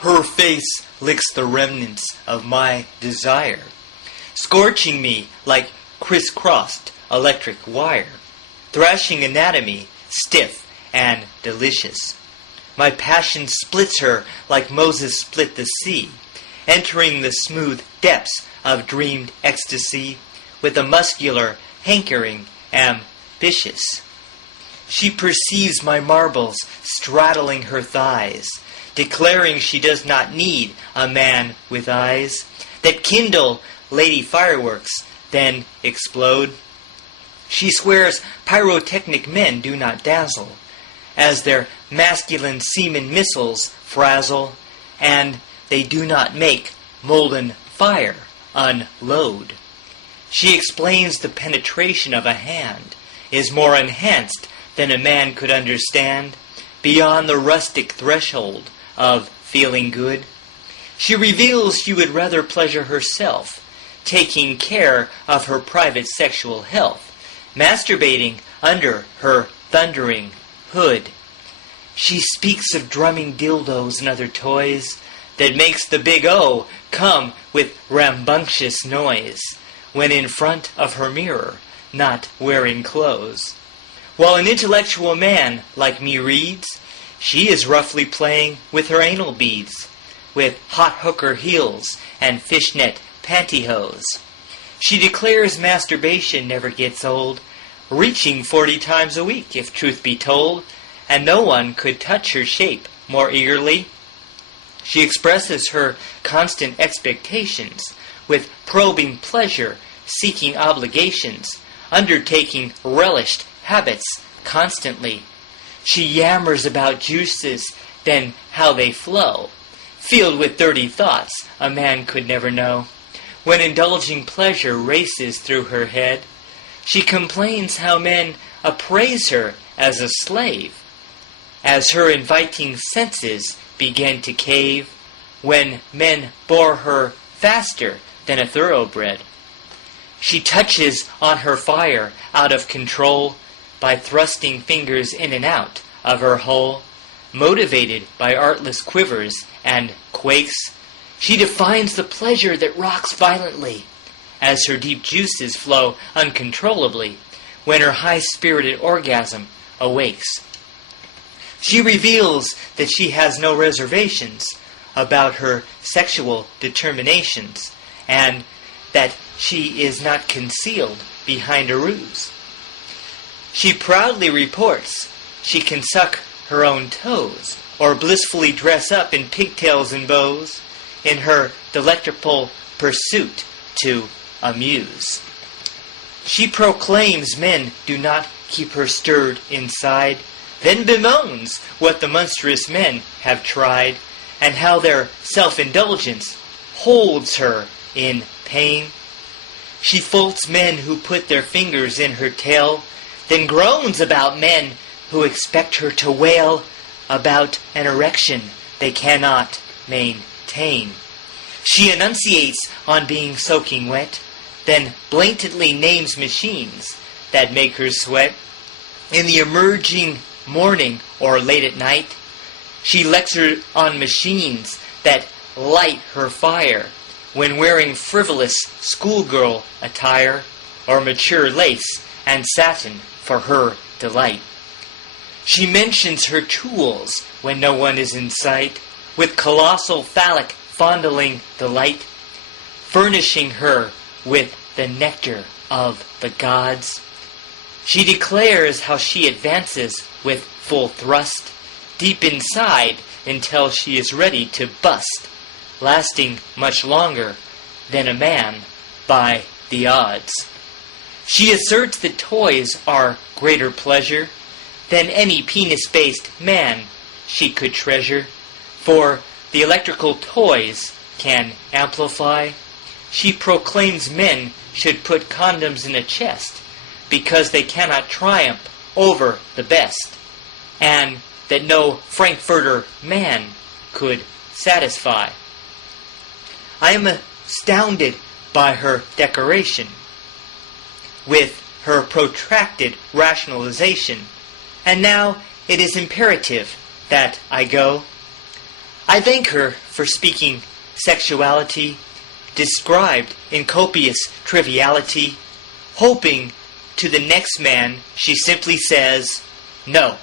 Her face licks the remnants of my desire, scorching me like crisscrossed electric wire, thrashing anatomy stiff and delicious. My passion splits her like Moses split the sea, entering the smooth depths of dreamed ecstasy with a muscular hankering ambitious. She perceives my marbles straddling her thighs, declaring she does not need a man with eyes that kindle lady fireworks, then explode. She swears pyrotechnic men do not dazzle, as their masculine semen missiles frazzle, and they do not make molten fire unload. She explains the penetration of a hand is more enhanced than a man could understand, beyond the rustic threshold of feeling good. She reveals she would rather pleasure herself, taking care of her private sexual health, masturbating under her thundering hood. She speaks of drumming dildos and other toys that makes the big O come with rambunctious noise when in front of her mirror, not wearing clothes. While an intellectual man like me reads, she is roughly playing with her anal beads, with hot hooker heels and fishnet pantyhose. She declares masturbation never gets old, reaching 40 times a week, if truth be told, and no one could touch her shape more eagerly. She expresses her constant expectations with probing pleasure, seeking obligations, undertaking relished habits constantly. She yammers about juices, then how they flow, filled with dirty thoughts a man could never know. When indulging pleasure races through her head, she complains how men appraise her as a slave, as her inviting senses begin to cave, when men bore her faster than a thoroughbred. She touches on her fire out of control by thrusting fingers in and out of her hole, motivated by artless quivers and quakes. She defines the pleasure that rocks violently as her deep juices flow uncontrollably when her high-spirited orgasm awakes. She reveals that she has no reservations about her sexual determinations, and that she is not concealed behind a ruse. She proudly reports she can suck her own toes, or blissfully dress up in pigtails and bows, in her delectable pursuit to amuse. She proclaims men do not keep her stirred inside, then bemoans what the monstrous men have tried, and how their self-indulgence holds her in pain. She faults men who put their fingers in her tail, then groans about men who expect her to wail about an erection they cannot maintain. She enunciates on being soaking wet, then blatantly names machines that make her sweat. In the emerging morning or late at night, she lectures on machines that light her fire when wearing frivolous schoolgirl attire, or mature lace and satin for her delight. She mentions her tools when no one is in sight, with colossal phallic fondling delight, furnishing her with the nectar of the gods. She declares how she advances with full thrust, deep inside until she is ready to bust, lasting much longer than a man by the odds. She asserts that toys are greater pleasure than any penis-based man she could treasure, for the electrical toys can amplify. She proclaims men should put condoms in a chest because they cannot triumph over the best, and that no Frankfurter man could satisfy. I am astounded by her decoration, with her protracted rationalization, and now it is imperative that I go. I thank her for speaking sexuality, described in copious triviality, hoping to the next man she simply says, "No,